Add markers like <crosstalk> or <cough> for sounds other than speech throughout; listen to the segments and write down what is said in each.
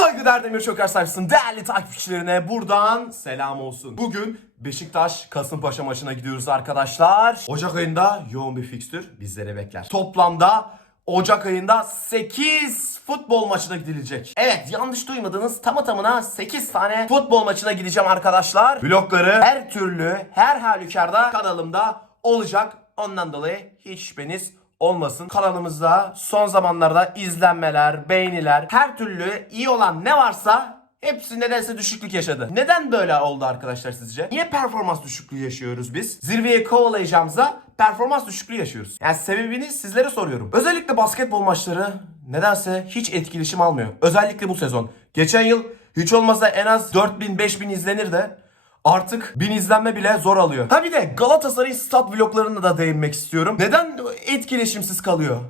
Saygıdeğer Demir Çöker sayfasının değerli takipçilerine buradan selam olsun. Bugün Beşiktaş Kasımpaşa maçına gidiyoruz arkadaşlar. Ocak ayında yoğun bir fikstür bizleri bekler. Toplamda Ocak ayında 8 futbol maçına gidilecek. Evet yanlış duymadınız tamı tamına 8 tane futbol maçına gideceğim arkadaşlar. Vlogları her türlü her halükarda kanalımda olacak. Ondan dolayı hiç şüpheniz olmasın. Kanalımızda son zamanlarda izlenmeler, beğeniler, her türlü iyi olan ne varsa hepsi nedense düşüklük yaşadı. Neden böyle oldu arkadaşlar sizce? Niye performans düşüklüğü yaşıyoruz biz? Zirveye kovalayacağımıza performans düşüklüğü yaşıyoruz. Yani sebebini sizlere soruyorum. Özellikle basketbol maçları nedense hiç etkileşim almıyor. Özellikle bu sezon. Geçen yıl hiç olmazsa en az 4000-5000 izlenir de Artık bin izlenme bile zor alıyor. Ha bir de Galatasaray stat vloglarına da değinmek istiyorum. Neden etkileşimsiz kalıyor?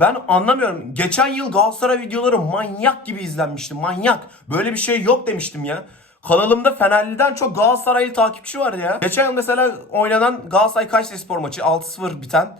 Ben anlamıyorum. Geçen yıl Galatasaray videoları manyak gibi izlenmişti. Manyak. Böyle bir şey yok demiştim ya. Kanalımda Fenerli'den çok Galatasaraylı takipçi var ya. Geçen yıl mesela oynanan Galatasaray Kayseri Spor maçı 6-0 biten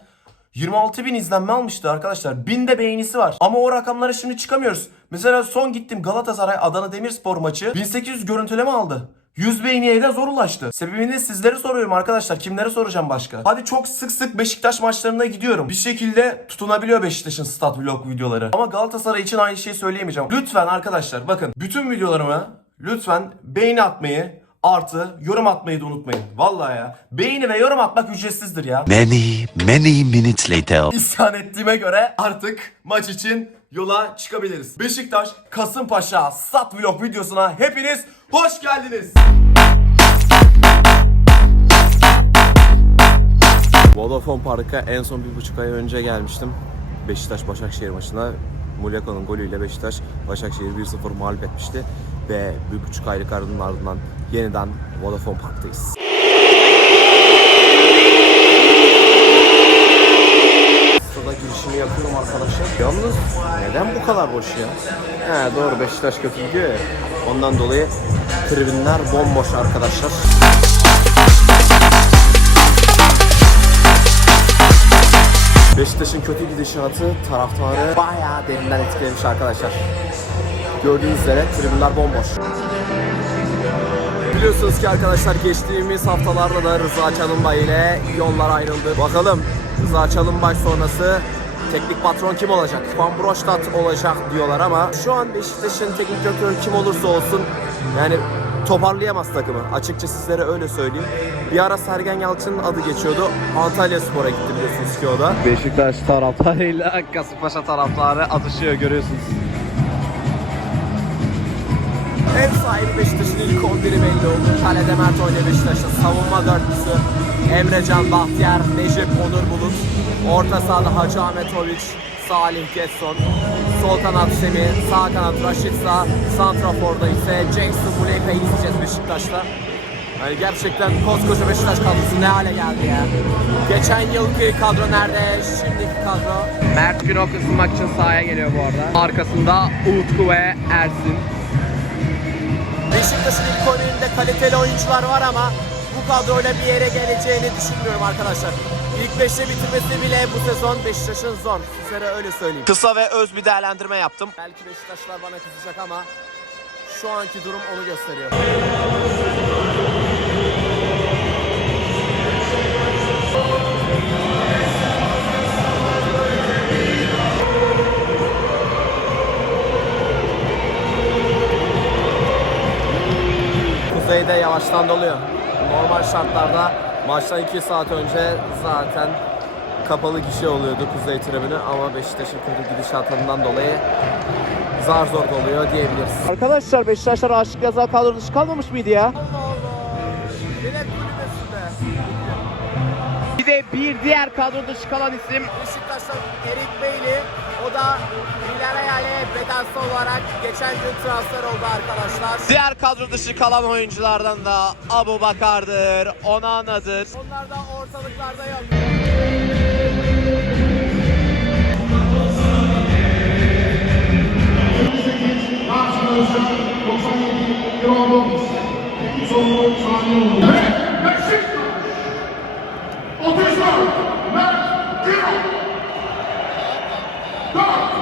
26 bin izlenme almıştı arkadaşlar. Bin de beğenisi var. Ama o rakamlara şimdi çıkamıyoruz. Mesela son gittim Galatasaray Adana Demirspor maçı 1800 görüntüleme aldı. 100 beğeniye de zor ulaştı. Sebebini sizlere soruyorum arkadaşlar. Kimlere soracağım başka? Hadi çok sık sık Beşiktaş maçlarına gidiyorum. Bir şekilde tutunabiliyor Beşiktaş'ın stat vlog videoları. Ama Galatasaray için aynı şeyi söyleyemeyeceğim. Lütfen arkadaşlar bakın bütün videolarıma lütfen beğeni atmayı artı yorum atmayı da unutmayın. Vallahi ya. Beğeni ve yorum atmak ücretsizdir ya. Many, many minutes later. İsyan ettiğime göre artık maç için yola çıkabiliriz. Beşiktaş Kasımpaşa Stat Vlog videosuna hepiniz hoş geldiniz. Vodafone Park'a en son bir buçuk ay önce gelmiştim. Beşiktaş Başakşehir maçına. Muleka'nın golüyle Beşiktaş Başakşehir 1-0 mağlup etmişti. Ve bir buçuk aylık aranın ardından yeniden Vodafone Park'tayız. Yapıyorum arkadaşlar. Yalnız neden bu kadar boş ya? He doğru Beşiktaş kötü gidiyor ya. Ondan dolayı tribünler bomboş arkadaşlar. Beşiktaş'ın kötü gidişatı taraftarı bayağı derinden etkilemiş arkadaşlar. Gördüğünüz üzere tribünler bomboş. Biliyorsunuz ki arkadaşlar geçtiğimiz haftalarda da Rıza Çalınbay ile yollar ayrıldı. Bakalım Rıza Çalınbay sonrası teknik patron kim olacak? Van Brostadt olacak diyorlar ama şu an Beşiktaş'ın teknik direktörü kim olursa olsun yani toparlayamaz takımı. Açıkça sizlere öyle söyleyeyim. Bir ara Sergen Yalçın'ın adı geçiyordu. Antalya Spor'a gitti biliyorsunuz ki o da. Beşiktaş taraftarıyla Kasımpaşa taraftarı atışıyor görüyorsunuz. Ev sahibi Beşiktaş'ın ilk 11'i belli oldu. Kalede Mert oynuyor Beşiktaş'ın. Savunma dörtlüsü Emrecan Bahtiyar, Necip Onur Bulut. Orta sahada Hacı Ahmetoviç, Salih Getson. Sol kanat Semih, sağ kanat Raşit Sağ, Santrafor'da ise Jackson Muleka'yı izleyeceğiz Beşiktaş'ta. Yani gerçekten koskoca Beşiktaş kadrosu ne hale geldi ya. Geçen yılki kadro nerede, şimdiki kadro. Mert Günok ısınmak için sahaya geliyor bu arada. Arkasında Utku ve Ersin. Beşiktaş'ın ilk oyununda kaliteli oyuncular var ama bu kadroyla bir yere geleceğini düşünmüyorum arkadaşlar. İlk 5'te bitirmesi bile bu sezon Beşiktaş'ın zor. Sizlere öyle söyleyeyim. Kısa ve öz bir değerlendirme yaptım. Belki Beşiktaşlar bana kızacak ama şu anki durum onu gösteriyor. Kuzeyde yavaştan doluyor. Normal şartlarda maçtan 2 saat önce zaten kapalı gişe oluyordu Kuzey tribünü ama Beşiktaş'ın kötü gidişatından dolayı zar zor doluyor diyebiliriz. Arkadaşlar Beşiktaşlar Aşık Yazar kadro dışı kalmamış mıydı ya? Bir de bir diğer kadro dışı kalan isim Beşiktaş'tan Erik Beyli o da Villarreal'e bedensel olarak geçen gün transfer oldu arkadaşlar. Diğer kadro dışı kalan oyunculardan da Abu Bakar'dır, Onana'dır. Onlar da ortalıklarda yok. Bir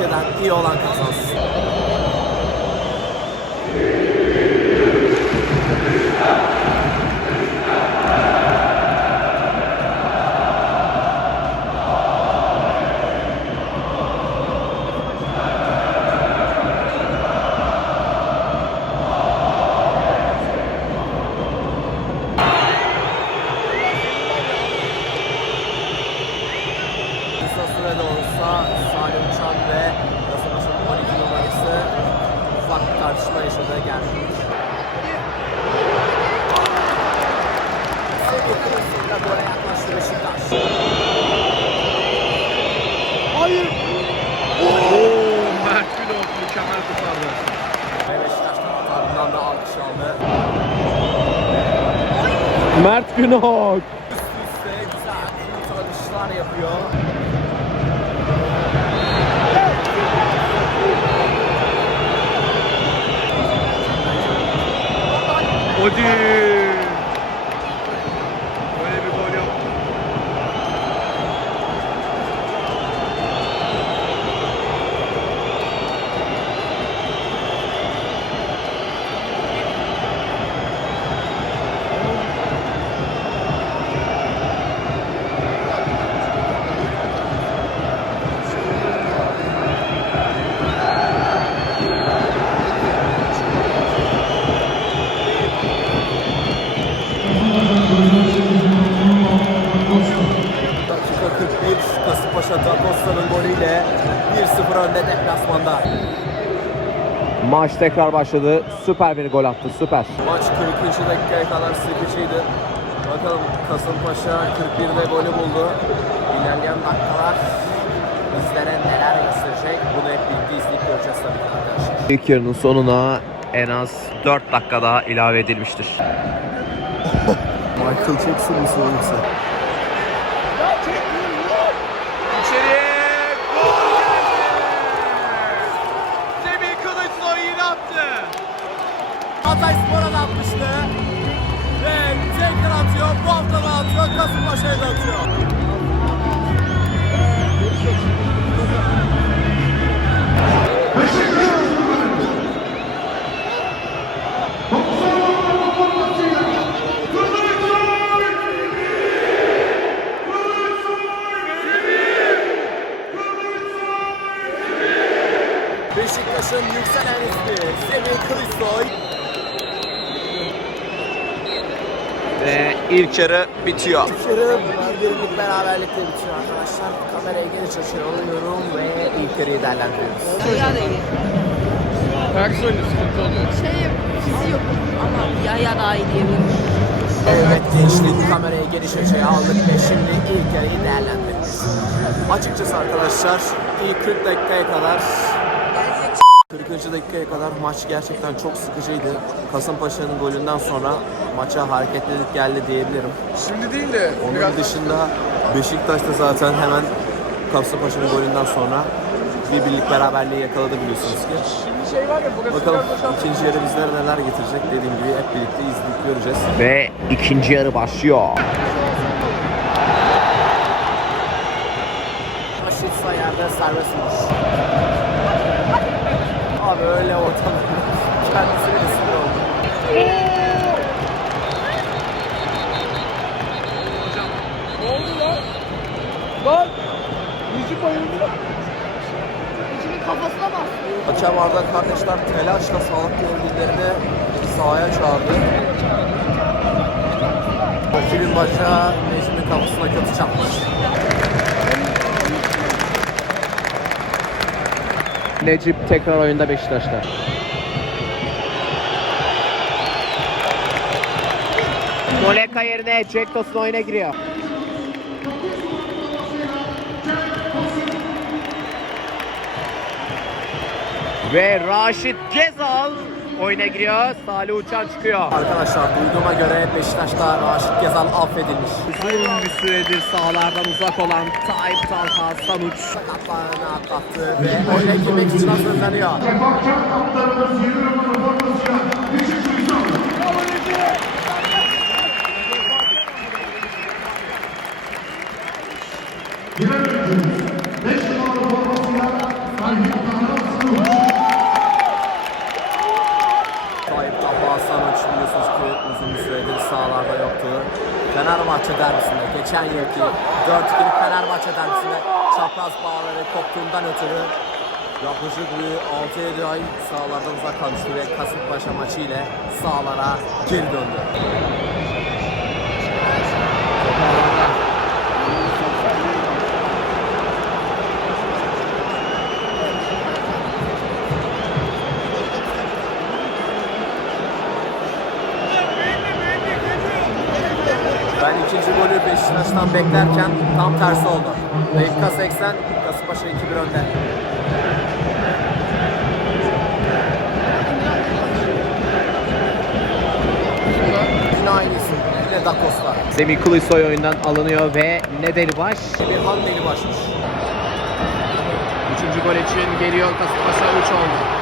arkadaşlar. Hak eden iyi olan Mert Günok. Üst üste güzel kurtarışlar yapıyor. Odi. Dakosta'nın golüyle 1-0 önde deplasmanda. Maç tekrar başladı. Süper bir gol attı. Süper. Maç 40. dakikaya kadar sıkıcıydı. Bakalım Kasımpaşa 41'de golü buldu. İlerleyen dakikalar bizlere neler gösterecek bunu hep birlikte izleyip göreceğiz tabii ki arkadaşlar. İlk yarının sonuna en az 4 dakika daha ilave edilmiştir. <laughs> Michael Jackson mısın oğlum on. İlk yarı bitiyor. Yarı bir birlik beraberlikle bitiyor arkadaşlar. Kameraya geri açıyı alıyorum ve ilk yarıyı değerlendiriyoruz. Ya da iyi. Şey fiziği yok ama ya ya daha iyi diyebilirim. Evet gençlik kameraya geniş açıya aldık ve şimdi ilk yarıyı değerlendiriyoruz. Açıkçası arkadaşlar ilk 40 dakikaya kadar 40. dakikaya kadar maç gerçekten çok sıkıcıydı. Kasımpaşa'nın golünden sonra maça hareketlilik geldi diyebilirim. Şimdi değil de Onun dışında Beşiktaş da zaten hemen Kasımpaşa'nın golünden sonra bir birlik beraberliği yakaladı biliyorsunuz ki. Bakalım ikinci yarı bizlere neler getirecek dediğim gibi hep birlikte izleyip göreceğiz. Ve ikinci yarı başlıyor. Aşit Sayar'da serbest vuruş. Öyle ortam. <laughs> Kendisi de sinir oldu. İçinin kafasına bas. Hakem Arda kardeşler telaşla sağlık görevlilerini sahaya çağırdı. Rakibin bacağı Necmi'nin kafasına kötü çarpmış. Necip tekrar oyunda Beşiktaş'ta. Moleka yerine Jack Dawson oyuna giriyor. Ve Raşit Gezal oyuna giriyor. Salih Uçan çıkıyor. Arkadaşlar duyduğuma göre Beşiktaş'ta Raşit Gezal affedilmiş. Uzun bir süredir sahalardan uzak olan Tayyip Talha Sanuç Sakatlarını atlattı ve oyuna girmek için hazırlanıyor. Sebastian kaptanımız 20 numara Fenerbahçe derbisinde, geçen yılki 4-2'lik Fenerbahçe derbisinde çapraz bağları koptuğundan ötürü yaklaşık bir 6-7 ay sahalardan uzak kalmıştı ve Kasımpaşa maçı ile sahalara geri döndü. İkinci golü Beşiktaş'tan beklerken tam tersi oldu. Dakika 80, Kasımpaşa 2-1 önde. Yine aynı isim. Yine Da Costa. Semih Kılıçsoy oyundan alınıyor ve Nedelibaş Emirhan Delibaş'mış. Üçüncü gol için geliyor Kasımpaşa 3 oldu.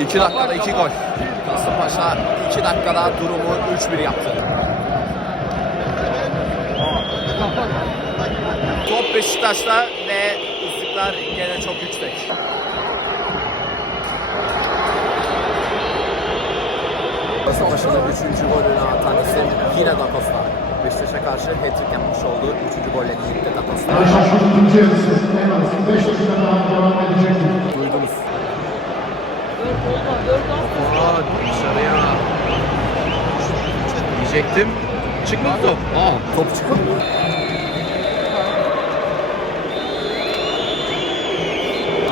İki dakikada iki gol. Kasımpaşa 2 dakikada durumu 3-1 yaptı. Top Beşiktaş'ta ve ıslıklar gene çok yüksek. Kasımpaşa'da 3. golünü atan isim yine Da Costa. Beşiktaş'a karşı hat-trick yapmış olduğu 3. golle birlikte Da Costa. Beşiktaş'ın Aa dışarıya. Diyecektim. Çıkmadı top. Aa. Top çıkmadı?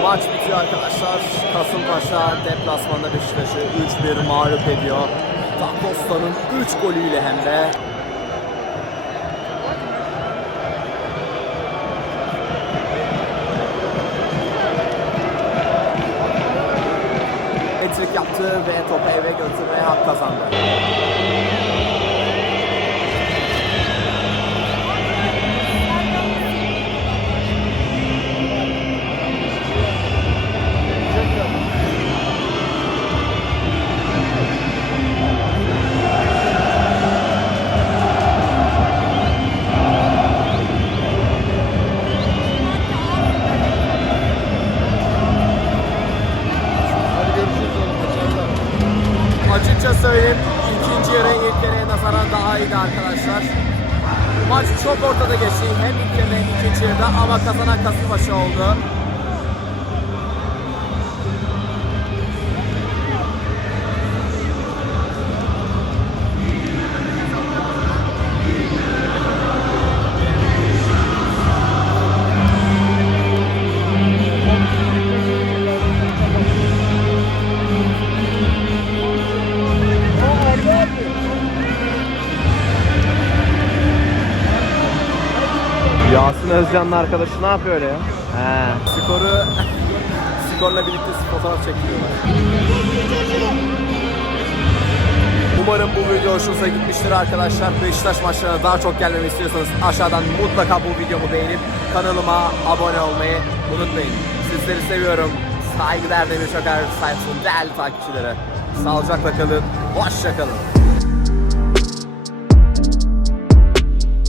Maç bitiyor arkadaşlar. Kasımpaşa deplasmanda Beşiktaş'ı 3-1 mağlup ediyor. Da Costa'nın 3 golüyle hem de. Yaptı ve topu eve götürmeye hak kazandı. Oldu. Özcan'la arkadaşı ne yapıyor öyle ya? He. Skoru skorla birlikte fotoğraf çekiliyorlar. Umarım bu video hoşunuza gitmiştir arkadaşlar. Beşiktaş maçlarına daha çok gelmemi istiyorsanız aşağıdan mutlaka bu videomu beğenip kanalıma abone olmayı unutmayın. Sizleri seviyorum. Saygıdeğer Demir Çakar sayfasının değerli takipçileri. Sağlıcakla kalın. Hoşça kalın.